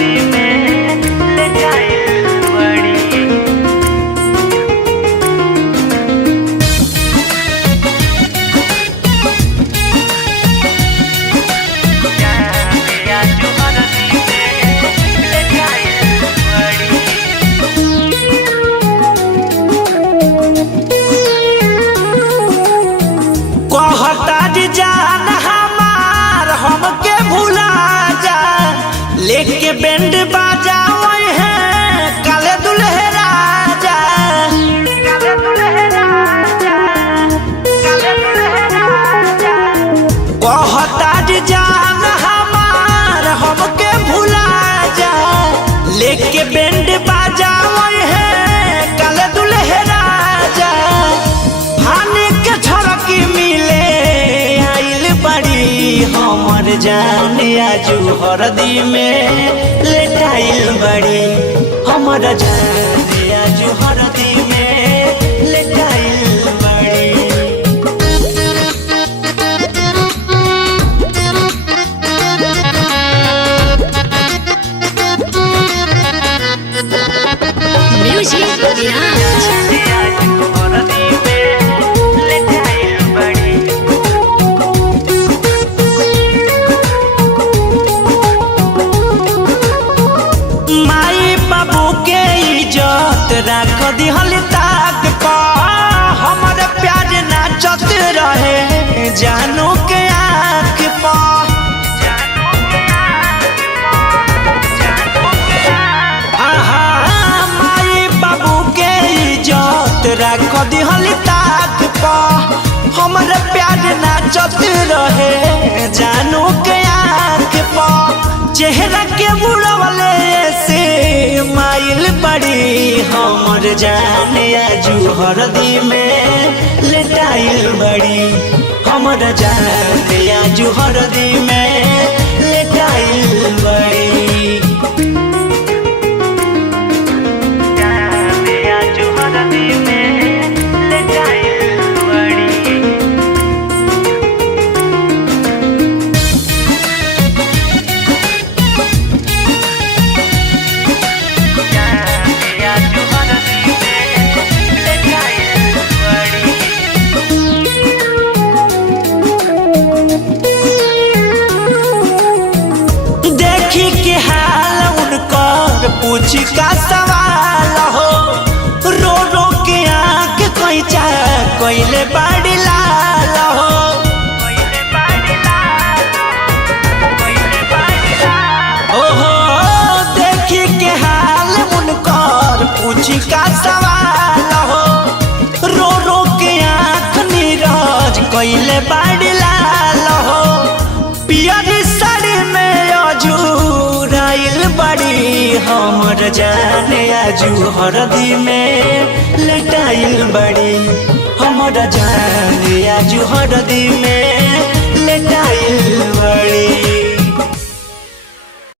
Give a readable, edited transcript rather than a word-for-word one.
हरदी में लटाइल बड़ी। जान हमार हमके भुला जा, लेके बैंड बाजा वही है काले दुल्हे राजा। काले दुल्हे राजा, काले दुल्हे राजा। कहता जान हमार हमके भुला जा, लेके बैंड बाजा वही है काले दुल्हे राजा। हानि के झलकी मिले बड़ी हमर जान आजू हरदी में लटाइल बड़ी। हमर जान आजू हरदी में लटाइल बड़ी। म्यूजिक राख दिहल ताक पा हमर प्यार नाचत रहे जानू के आँख पा। माई बाबू के इज्जत राख दिहल ताक पा हमर प्यार नाचत रहे जानू के आँख पा। चेहरा के बुढ़वले से माइल बड़ी हमर जान आजू हरदी में लटाइल बड़ी। हमर जान आजू हरदी में लटाइल बड़ी। पूछ का सवाल हो, रो रो के आँख कैचा कोइले बड़ी लाल हो। ओहो देखी के हाल उनकर पूछ का सवाल हो, रो रो के आँख नीरज कोइले बड़ी लाल हो। पियरी साड़ी में अजूराइल बड़ी हमर जान आजू हरदी में लटाइल बड़ी। हमर जान आजू हरदी में